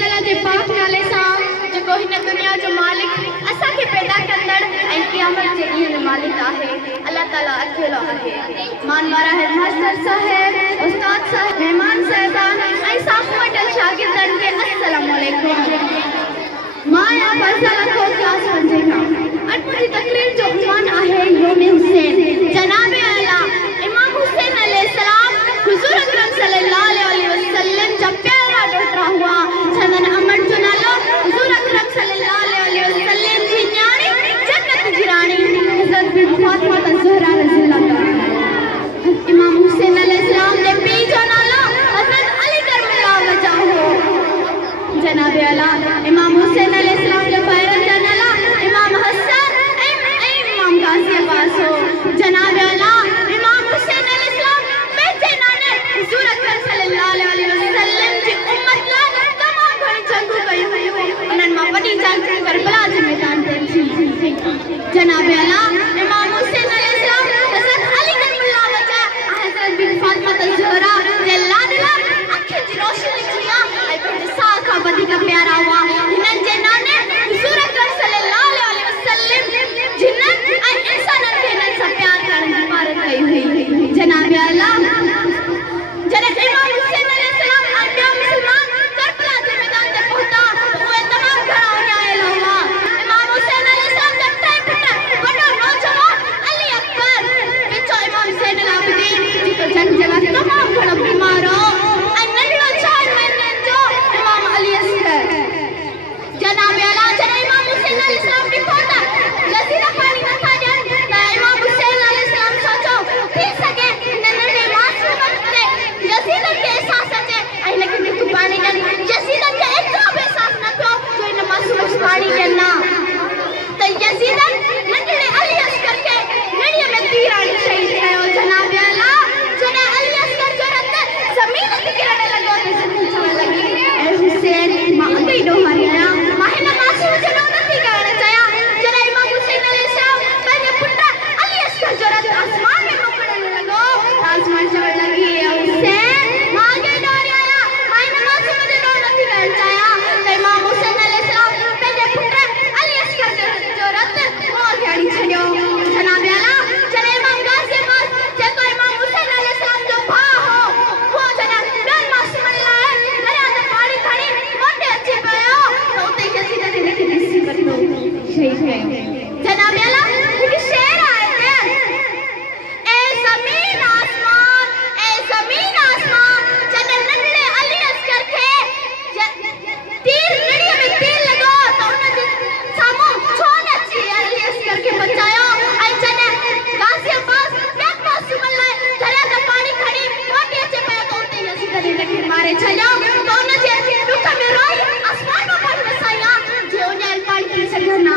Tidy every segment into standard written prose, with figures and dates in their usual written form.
ताला जे पाक नाले सां जेको हिन दुनिया जो मालिक असांखे पैदा कंदड़ ऐं क़यामत जे ॾींहं जो मालिक आहे। अल्लाह ताला अकेलो आहे। मान वारा हेडमास्टर साहिब, उस्ताद साहिब, मेहमान साहिबान ऐं साम्हूं वेठल शागिर्दनि खे अस्सलामु अलैकुम। मां या फरज़ा लखो क्लास 5 खां। अॼु मुंहिंजी तकरीर जो उन्वान आहे यौम हुसैन। जनाब आला इमाम हुसैन अलैहिस्सलाम हुजूर अकरम सल्लल्लाहु अलैहि वसल्लम जब प्यारा डोटरा हुआ छनन अमर जो नालो हुजूर अकरम सल्लल्लाहु अलैहि वसल्लम जी न्याणी जन्नत जी राणी हज़रत बिन फातिमा ज़हरा रज़ियल्लाहु ताला। इमाम हुसैन अलैहिस्सलाम ने पीउ जो नालो हज़रत अली करमल्लाहु वजहहू। जनाब आला इमाम हुसैन अलैहिस्सलाम जो भाइरनि जा नाला इमाम हसन ऐं इमाम गाज़ी अब्बास हो। जनाब आला इमाम हुसैन अलैहिस्सलाम पंहिंजे नाने हुजूर अकरम सल्लल्लाहु अलैहि वसल्लम जी उम्मत लाइ तमामु घणी जंगूं कयूं हुयूं। उन्हनि मां वॾी जंग करबला जे मैदान ते थी। जनाब आला इमाम हुसैन अलैहिस्सलाम हज़रत अली करमल्लाहु वजह ऐं हज़रत बिन फातिमा ज़हरा जे लाडला अखियुनि जी रोशनी जिया ऐं पंहिंजे साह खां वधीक प्यारा हुआ। हिननि जे नाने हुजूर अकरम सल्लल्लाहु अलैहि वसल्लम जिन्नत ऐं इंसाननि खे हिननि सां प्यार करण जी पारत कई हुई। जनाब आला जॾहिं इमाम हुसैन अलैहिस्सलाम ऐं ॿिया मुस्लमान करबला जे मैदान ते पहुता त उहे तमामु घणा उञायल हुआ। इमाम हुसैन अलैहिस्सलाम जा टे पुट वॾो नौजवान अली अकबर वेचो इमाम ज़ैन आबिदीन जेको जंग जे वक़्तु तमामु घणो बीमार हो ऐं नंढड़ो 4 महीननि जो इमाम अली असगर। जनाब आला जॾहिं इमाम हुसैन अलैहिस्सलाम ॾिठो त यज़ीद पाणी नथा ॾियनि त इमाम हुसैन अलैहिस्सलाम सोचो थी सघे हिन नंढे मासूम ते यज़ीद खे एहसास अचे ऐं हिनखे ॾिख पाणी ॾियनि। यज़ीद खे एतिरो बि एहसास न थियो जो हिन मासूम खे पाणी ॾियनि न त यज़ीद नंढड़े अली असगर खे नड़ीअ में तीर हणी शहीद कयो। जनाब आला जॾहिं अली असगर जो रत ज़मीन ते किरण लॻो त ज़मीन चवण लॻी ऐं हुसैन मां अॻे ई ॾोहारी आहियां, मां हिन मासूम जो ॾोह नथी करणु चाहियां। जॾहिं इमाम हुसैन अलैहिस्सलाम पंहिंजे पुट अली असगर जो रत आसमान में मोकिलण लॻो त आसमान चवण लॻी हुसैन मां अॻे ॾोहारी आहियां, मां हिन मासूम जो ॾोह नथी करणु चाहियां। त इमाम हुसैन अलैहिस्सलाम पंहिंजे पुट अली असगर जो रत मुंहं ते हणी छॾियो। जनाब आला जॾहिं इमाम गाज़ी अब्बास जेको इमाम हुसैन अलैहिस्सलाम जो भाउ हो उहो जॾहिं ॿियनि मासूमनि लाइ दरिया ते पाणी खणी मोटे अची पियो त उते यज़ीद खे ॾिसी वरितो शहीद कयो। जनाब आला हिकु शेर आहे ए ज़मीन आसमान जॾहिं नंढड़े अली असगर खे तीर नड़ीअ में तीर लॻो त उन जे साम्हूं छो न अची अली असगर खे बचायो ऐं जॾहिं गाज़ी अब्बास ॿियनि मासूमनि लाइ दरिया ते पाणी खणी मोटे अचे पियो त उते यज़ीद ने हिनखे मारे छॾियो त उन जे ॾुख में रोई आसमान में पाणी वसाया जे उञायल पाणी पी सघनि न।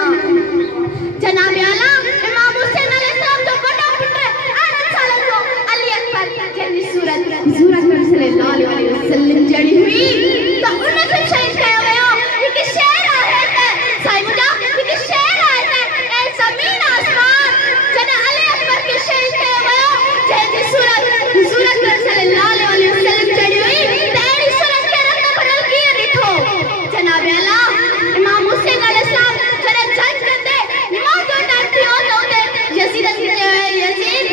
जनाब आला इमाम हुसैन अलैहिस्सलाम जो वॾो पुट 18 सालनि जो अली अकबर जंहिंजी सूरत हुजूर अकरम सल्लल्लाहु अलैहि वसल्लम जहिड़ी हुई त उनखे शहीद कयो वियो। हिकु शेर आहे त साईं मुंहिंजा हिकु शेर आहे त ए ज़मीन आसमान जॾहिं अली अकबर खे शहीद कयो वियो जंहिंजी सूरत हुजूर अकरम सल्लल्लाहु अलैहि वसल्लम जहिड़ी हुई त अहिड़ी सूरत खे रत भरियल कीअं ॾिठो। जनाब आला इमाम हुसैन अलैहिस्सलाम जॾहिं जंग कंदे निमाज़ जो टाइम थियो त उते यज़ीद खे चयो यज़ीद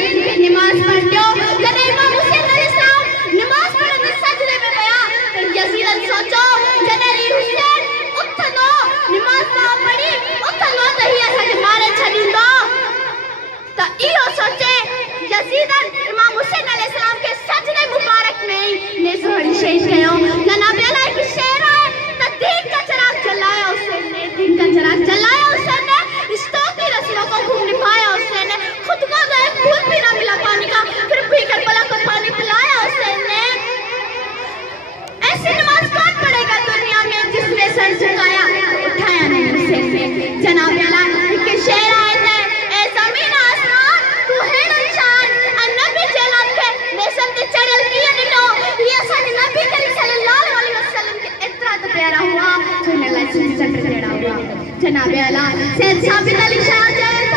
निमाज़ पढ़ियो। जॾहिं इमाम हुसैन अलैहिस्सलाम निमाज़ पढ़ंदे सजदे में विया त यज़ीद सोचो जॾहिं ही हुसैन उथंदो निमाज़ पढ़ी उथंदो त ही असांखे मारे छॾींदो त इहो सोचे यज़ीद इमाम हुसैन अलैहिस्सलाम खे सजदे मुबारक में ई नेज़ो हणी शहीद कयो। जनाब आला हिकु शेर आहे त दीन का चिराग जलाया हुसैन ने, दीन का चिराग जलाया हुसैन ने, रिश्तों की रस्मों को खूब निभाया हुसैन ने, खुद को तो एक बूंद भी ना मिला पानी का फिर भी करबला को पानी पिलाया हुसैन ने। ऐसी नमाज कौन पढ़ेगा दुनिया में जिसने सर झुकाया उठाया नहीं हुसैन ने। जनाब आला हिकु शेर आहे त ए ज़मीन आसमान तू हेॾो शान ऐं नबी जे लाइ नेसन ते चढ़ियल कीअं ॾिठो। हीअ असांजे नबी करीम सल्लल्लाहु अलैहि वसल्लम खे एतिरा त प्यारा हुआ जो हिन लाइ सिंध चंड जहिड़ा हुआ। जनाब आला सैयद साबित अली शाह चवनि